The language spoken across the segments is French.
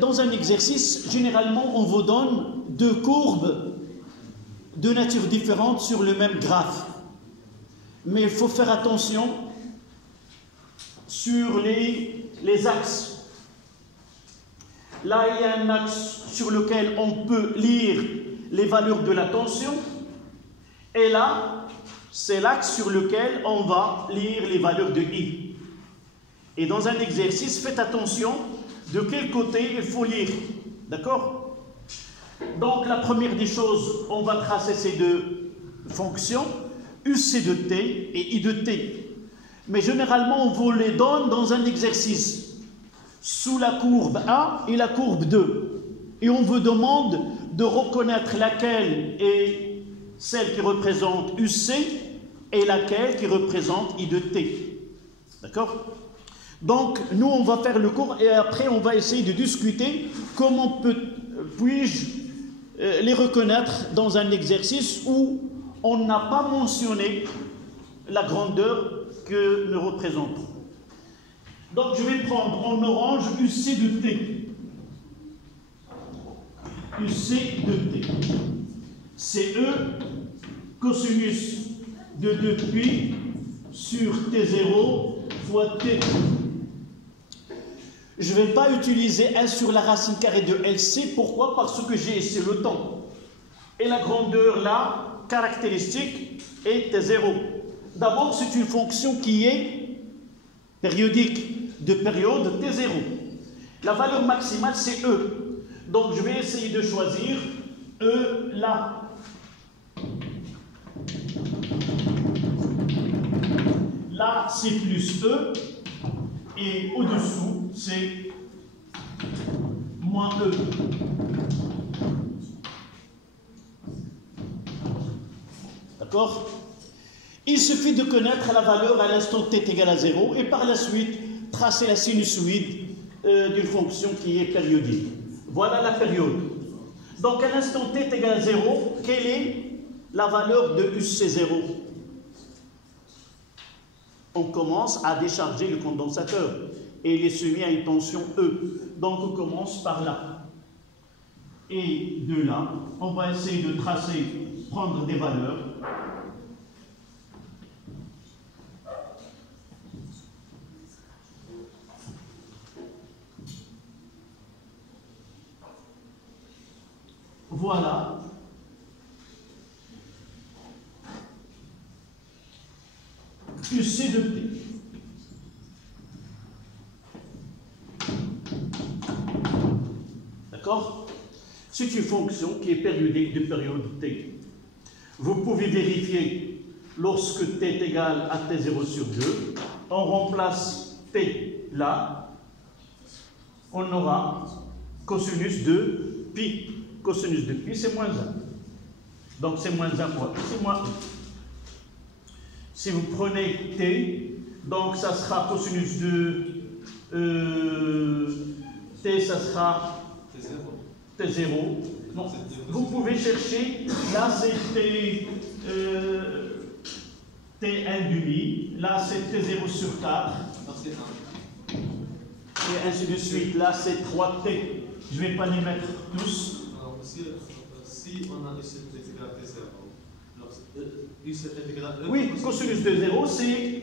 Dans un exercice, généralement, on vous donne deux courbes de nature différente sur le même graphe. Mais il faut faire attention sur les axes. Là, il y a un axe sur lequel on peut lire les valeurs de la tension. Et là, c'est l'axe sur lequel on va lire les valeurs de I. Et dans un exercice, faites attention de quel côté il faut lire. D'accord? Donc, la première des choses, on va tracer ces deux fonctions, UC de t et I de t. Mais généralement, on vous les donne dans un exercice, sous la courbe A et la courbe 2. Et on vous demande de reconnaître laquelle est celle qui représente UC et laquelle qui représente I de t. D'accord? Donc, nous, on va faire le cours et après, on va essayer de discuter comment puis-je les reconnaître dans un exercice où on n'a pas mentionné la grandeur que nous représentons. Donc, je vais prendre en orange UC de t. UC de t. C'est E cosinus de 2π sur T0 fois T. Je ne vais pas utiliser 1 sur la racine carrée de LC. Pourquoi? Parce que j'ai c'est le temps. Et la grandeur, là, caractéristique, est T0. D'abord, c'est une fonction qui est périodique, de période T0. La valeur maximale, c'est E. Donc, je vais essayer de choisir E là. Là, c'est plus E. Et au-dessous, c'est moins E. D'accord? Il suffit de connaître la valeur à l'instant t est égal à 0 et par la suite, tracer la sinusoïde d'une fonction qui est périodique. Voilà la période. Donc, à l'instant t est égal à 0, quelle est la valeur de UC0? On commence à décharger le condensateur et il est soumis à une tension E. Donc, on commence par là. Et de là, on va essayer de tracer, prendre des valeurs. Voilà. UC de t. D'accord? C'est une fonction qui est périodique de période t. Vous pouvez vérifier lorsque t est égal à t0 sur 2. On remplace t là. On aura cosinus de pi. Cosinus de pi, c'est moins 1. Donc c'est moins 1 fois c'est moins 1. Si vous prenez t, donc ça sera cosinus de t, ça sera t0. Non, vous pouvez chercher, là c'est t1 demi, là c'est t0 sur 4, et ainsi de suite. Là c'est 3t. Je ne vais pas les mettre tous. Alors, si on a UC intégral T0, oui, cosinus de 0, c'est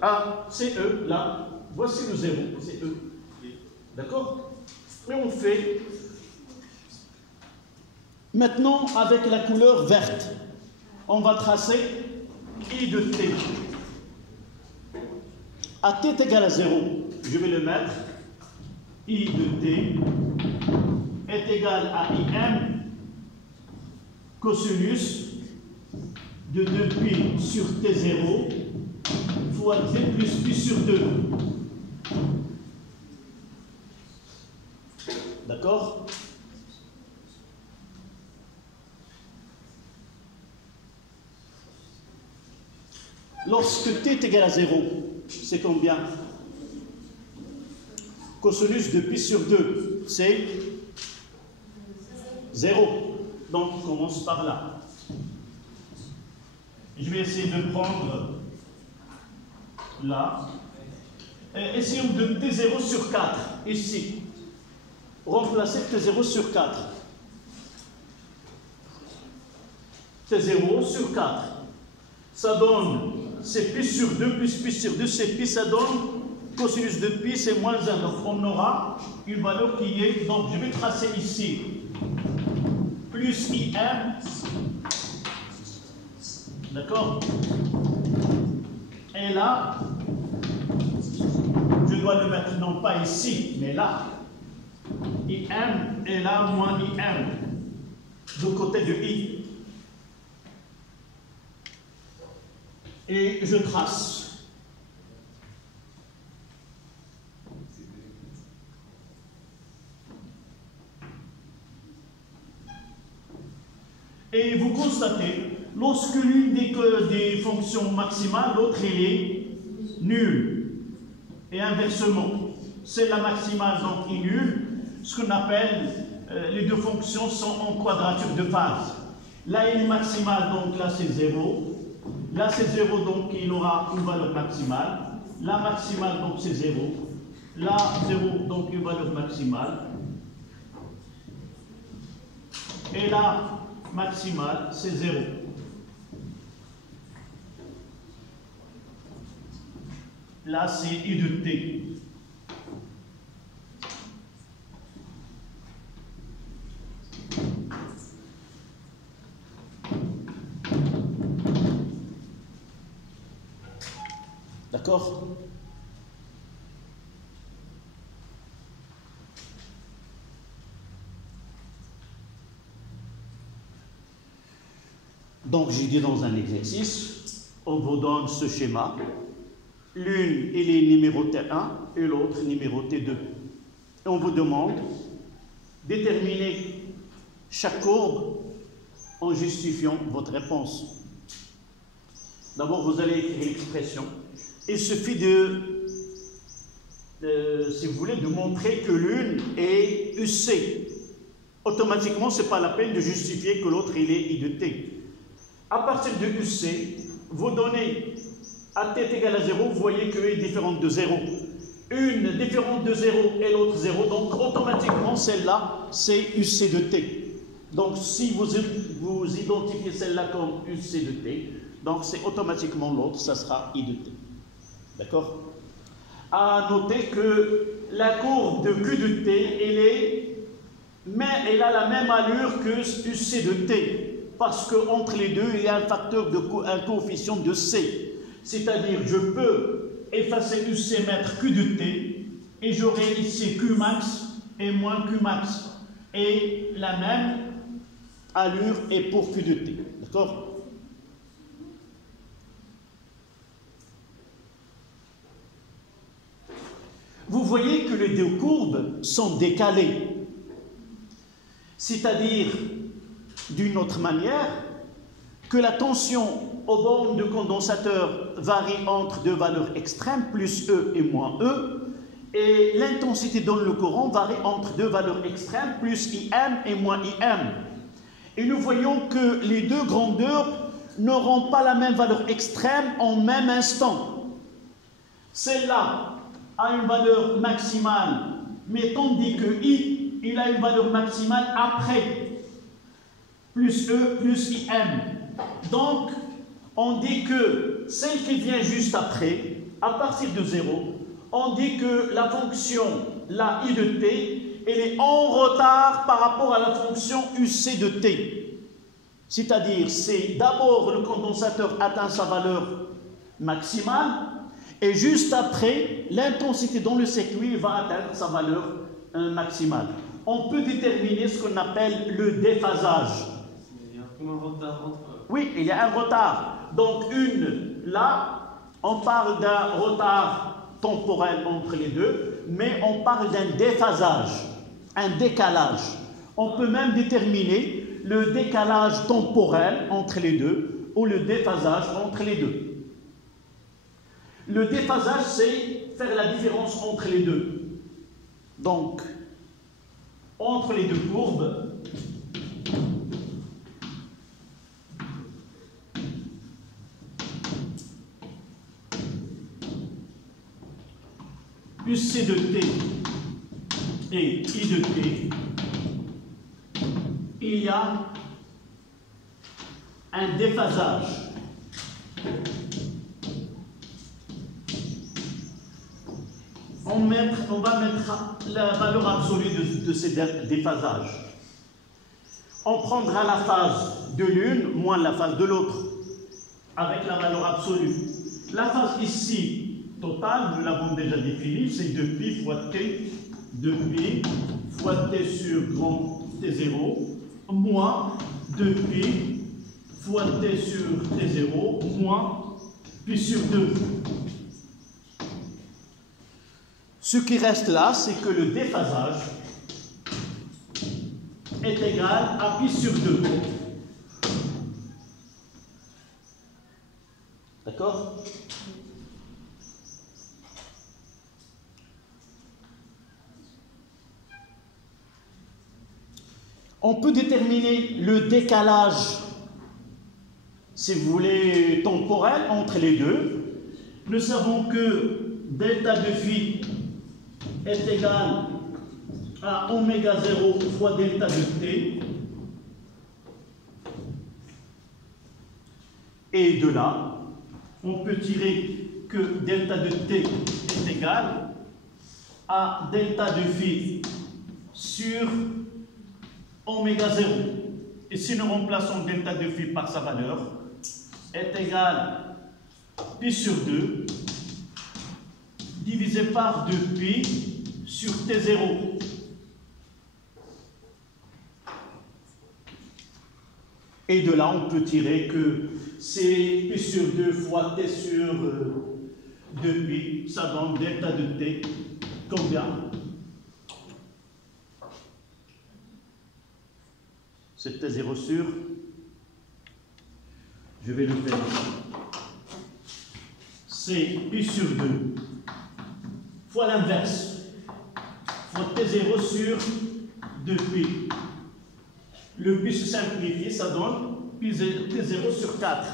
A, c'est E, là. Voici le 0, c'est E. D'accord? Et on fait maintenant avec la couleur verte. On va tracer I de t. À t est égal à 0, je vais le mettre. I de t est égal à Im cosinus de 2π sur T0 fois T plus π sur 2. D'accord? Lorsque t est égal à 0, c'est combien? Cosinus de π sur 2, c'est 0. Donc, on commence par là. Je vais essayer de prendre là. Essayons de T0 sur 4, ici. remplacer T0 sur 4. T0 sur 4. Ça donne c'est pi sur 2 plus pi sur 2, c'est pi, ça donne cosinus de pi, c'est moins 1. Donc on aura une valeur qui est, donc je vais tracer ici, plus IM, d'accord? Et là, je dois le mettre non pas ici, mais là. IM et là, moins IM, du côté de I. Et je trace. Et vous constatez, lorsque l'une des fonctions maximales, l'autre est nulle. Et inversement, c'est la maximale, donc est nulle. Ce qu'on appelle, les deux fonctions sont en quadrature de phase. Là, il est maximal, donc là c'est 0. Là c'est 0, donc il aura une valeur maximale. Là maximale, donc c'est 0. Là 0, donc une valeur maximale. Et là, maximale, c'est 0. Là c'est I de t. D'accord? Donc, j'ai dit dans un exercice, on vous donne ce schéma. L'une, il est numérotée 1 et l'autre numérotée 2. Et on vous demande déterminer chaque courbe en justifiant votre réponse. D'abord, vous allez écrire l'expression. Il suffit si vous voulez, de montrer que l'une est UC. Automatiquement, ce n'est pas la peine de justifier que l'autre il est I de t. À partir de UC, vous donnez à t égale à 0, vous voyez que est différente de 0. Une différente de 0 et l'autre 0, donc automatiquement celle-là, c'est UC de t. Donc si vous identifiez celle-là comme UC de t, donc c'est automatiquement l'autre, ça sera I de t. D'accord? À noter que la courbe de Q de t, elle a la même allure que UC de t. Parce qu'entre les deux, il y a un facteur un coefficient de C. C'est-à-dire, je peux effacer UC, mettre Q de t, et j'aurai ici Q max et moins Q max. Et la même allure est pour Q de t. D'accord? Vous voyez que les deux courbes sont décalées. C'est-à-dire, d'une autre manière, que la tension aux bornes de condensateur varie entre deux valeurs extrêmes, plus E et moins E, et l'intensité dans le courant varie entre deux valeurs extrêmes, plus IM et moins IM. Et nous voyons que les deux grandeurs n'auront pas la même valeur extrême en même instant. Celle-là a une valeur maximale, mais tandis que I, il a une valeur maximale après. Plus E, plus IM. Donc, on dit que celle qui vient juste après, à partir de 0, on dit que la fonction, la I de t, elle est en retard par rapport à la fonction UC de t. C'est-à-dire, c'est d'abord le condensateur atteint sa valeur maximale, et juste après, l'intensité dans le circuit va atteindre sa valeur maximale. On peut déterminer ce qu'on appelle le déphasage. Oui, il y a un retard. Donc, là, on parle d'un retard temporel entre les deux, mais on parle d'un déphasage, un décalage. On peut même déterminer le décalage temporel entre les deux ou le déphasage entre les deux. Le déphasage, c'est faire la différence entre les deux. Donc, entre les deux courbes, UC de t et I de T, il y a un déphasage. On va mettre la valeur absolue de ces déphasages. On prendra la phase de l'une moins la phase de l'autre, avec la valeur absolue. La phase ici, totale, nous l'avons déjà définie, c'est 2π fois T, 2π fois T sur grand T0, moins 2π fois T sur T0, moins pi sur 2. Ce qui reste là, c'est que le déphasage est égal à pi sur 2. D'accord? On peut déterminer le décalage, si vous voulez, temporel entre les deux. Nous savons que delta de phi est égal à oméga 0 fois delta de t. Et de là, on peut tirer que delta de t est égal à delta de phi sur oméga 0. Et si nous remplaçons delta de phi par sa valeur, est égal à pi sur 2 divisé par 2π sur T0. Et de là, on peut tirer que c'est pi sur 2 fois T sur 2π, ça donne delta de T, combien? C'est T0 sur, je vais le faire ici. C'est pi sur 2 fois l'inverse, fois T0 sur 2π. Le pi se simplifie, ça donne T0 sur 4.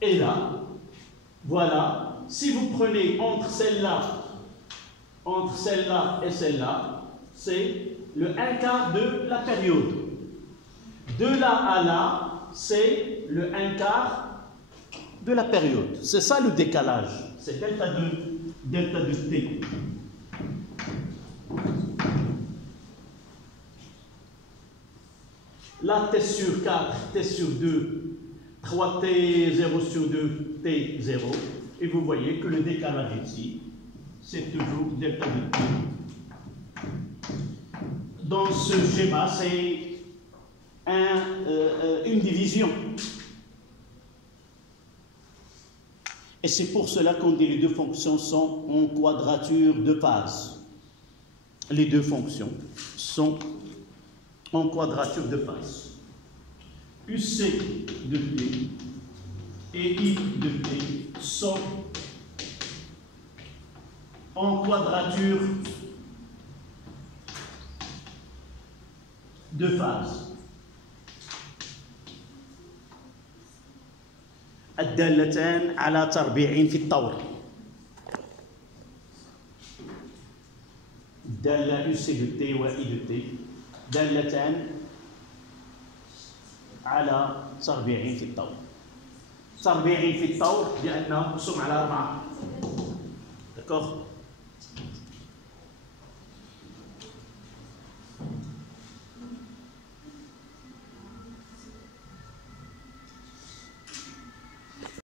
Et là, voilà, si vous prenez entre celle-là et celle-là, c'est le 1/4 de la période. De là à là, c'est le 1/4 de la période. C'est ça le décalage. C'est delta de t. Là, t sur 4, t sur 2, 3t0 sur 2, t0. Et vous voyez que le décalage ici, c'est toujours delta de t. Dans ce schéma, c'est une division. Et c'est pour cela qu'on dit que les deux fonctions sont en quadrature de phase. Les deux fonctions sont en quadrature de phase. UC de t et I de t sont en quadrature de phase. الدالتان على تربيع في الطور. دالة UC de t و I de t دالتان على تربيع في الطور. تربيع في الطور لأنهم مقسوم على 4. D'accord?